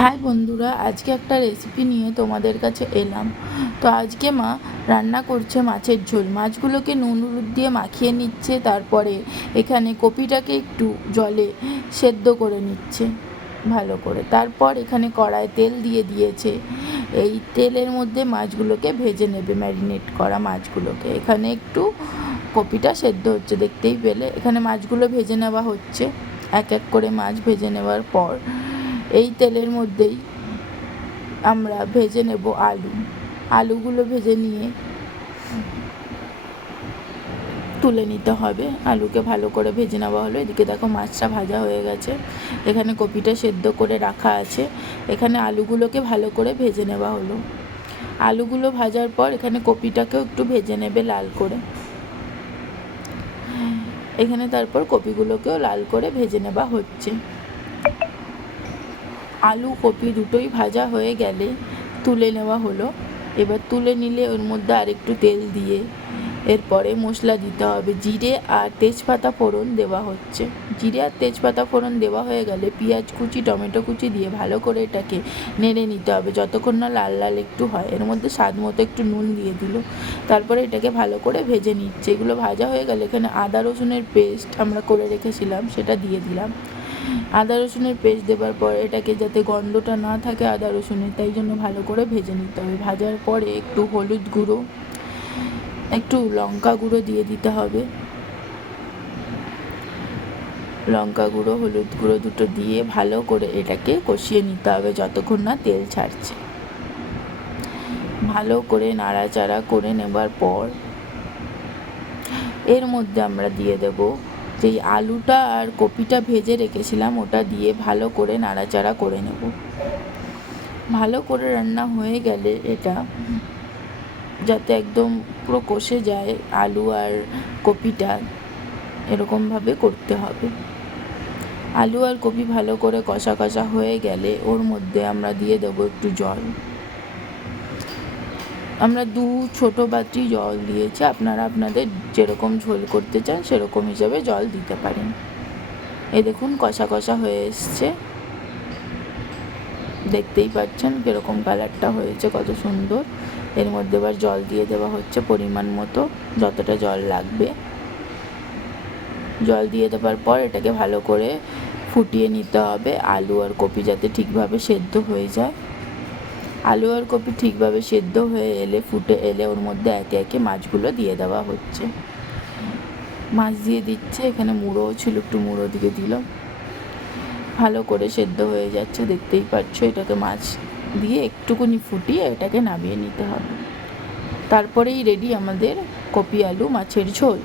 High বন্ধুরা, আজকে একটা রেসিপি নিয়ে তোমাদের কাছে এলাম। তো আজকে মা রান্না করছে মাছের ঝোল। মাছগুলোকে নুন হলুদ দিয়ে মাখিয়ে নিচ্ছে, তারপরে এখানে কপিটাকে একটু জলে সেদ্ধ করে নিচ্ছে ভালো করে। তারপর এখানে কড়ায় তেল দিয়ে দিয়েছে। এই তেলের মধ্যে মাছগুলোকে ভেজে নেবে, ম্যারিনেট করা মাছগুলোকে। এখানে একটু কপিটা সেদ্ধ হচ্ছে, দেখতেই পেলে। এখানে মাছগুলো ভেজে নেওয়া হচ্ছে। এক এক করে মাছ ভেজে নেওয়ার পর এই তেলের মধ্যেই আমরা ভেজে নেব আলুগুলো ভেজে নিয়ে তুলে নিতে হবে। আলুকে ভালো করে ভেজে নেওয়া হলো। এদিকে দেখো মাছটা ভাজা হয়ে গেছে, এখানে কপিটা সেদ্ধ করে রাখা আছে। এখানে আলুগুলোকে ভালো করে ভেজে নেওয়া হলো। আলুগুলো ভাজার পর এখানে কপিটাকেও একটু ভেজে নেবে লাল করে। এখানে তারপর কপিগুলোকেও লাল করে ভেজে নেওয়া হচ্ছে। আলু কপি দুটোই ভাজা হয়ে গেলে তুলে নেওয়া হলো। এবার তুলে নিলে ওর মধ্যে আরেকটু তেল দিয়ে এরপরে মশলা দিতে হবে। জিরে আর তেজপাতা ফোড়ন দেওয়া হচ্ছে। জিরে আর তেজপাতা ফোড়ন দেওয়া হয়ে গেলে পেঁয়াজ কুচি, টমেটো কুচি দিয়ে ভালো করে এটাকে নেড়ে নিতে হবে যতক্ষণ না লাল লাল একটু হয়। এর মধ্যে স্বাদ মতো একটু নুন দিয়ে দিল। তারপরে এটাকে ভালো করে ভেজে নিচ্ছে। এগুলো ভাজা হয়ে গেলে এখানে আদা রসুনের পেস্ট আমরা করে রেখেছিলাম, সেটা দিয়ে দিলাম। আদা রসুনের পেস্ট দেওয়ার পর এটাকে যাতে গন্ধটা না থাকে আদা রসুনের, তাই জন্য ভালো করে ভেজে নিতে হবে। ভাজার পরে একটু হলুদ গুঁড়ো, একটু লঙ্কা গুঁড়ো দিয়ে দিতে হবে। লঙ্কা গুঁড়ো, হলুদ গুঁড়ো দুটো দিয়ে ভালো করে এটাকে কষিয়ে নিতে হবে যতক্ষণ না তেল ছাড়ছে। ভালো করে নাড়াচাড়া করে নেবার পর এর মধ্যে আমরা দিয়ে দেব যেই আলুটা আর কপিটা ভেজে রেখেছিলাম, ওটা দিয়ে ভালো করে নাড়াচাড়া করে নেব। ভালো করে রান্না হয়ে গেলে এটা যাতে একদম পুরো কষে যায় আলু আর কপিটা, এরকমভাবে করতে হবে। আলু আর কপি ভালো করে কষা কষা হয়ে গেলে ওর মধ্যে আমরা দিয়ে দেবো একটু জল। আমরা 2 ছোটো বাটি জল দিয়েছি। আপনারা আপনাদের যেরকম ঝোল করতে চান সেরকম হিসাবে জল দিতে পারেন। এই দেখুন কষা কষা হয়ে এসছে, দেখতেই পাচ্ছেন কীরকম কালারটা হয়েছে, কত সুন্দর। এর মধ্যে এবার জল দিয়ে দেওয়া হচ্ছে পরিমাণ মতো, যতটা জল লাগবে। জল দিয়ে দেওয়ার পর এটাকে ভালো করে ফুটিয়ে নিতে হবে। আলু আর কপি যাতে ঠিকভাবে সেদ্ধ হয়ে যায়। আলু আর কপি ঠিকভাবে সেদ্ধ হয়ে এলে, ফুটে এলে ওর মধ্যে একে একে মাছগুলো দিয়ে দেওয়া হচ্ছে। মাছ দিয়ে দিচ্ছে, এখানে মুড়োও ছিল, একটু মুড়ো দিয়ে দিল। ভালো করে সেদ্ধ হয়ে যাচ্ছে, দেখতেই পাচ্ছ। এটাকে মাছ দিয়ে একটুকুনি ফুটিয়ে এটাকে নামিয়ে নিতে হবে। তারপরেই রেডি আমাদের কপি আলু মাছের ঝোল।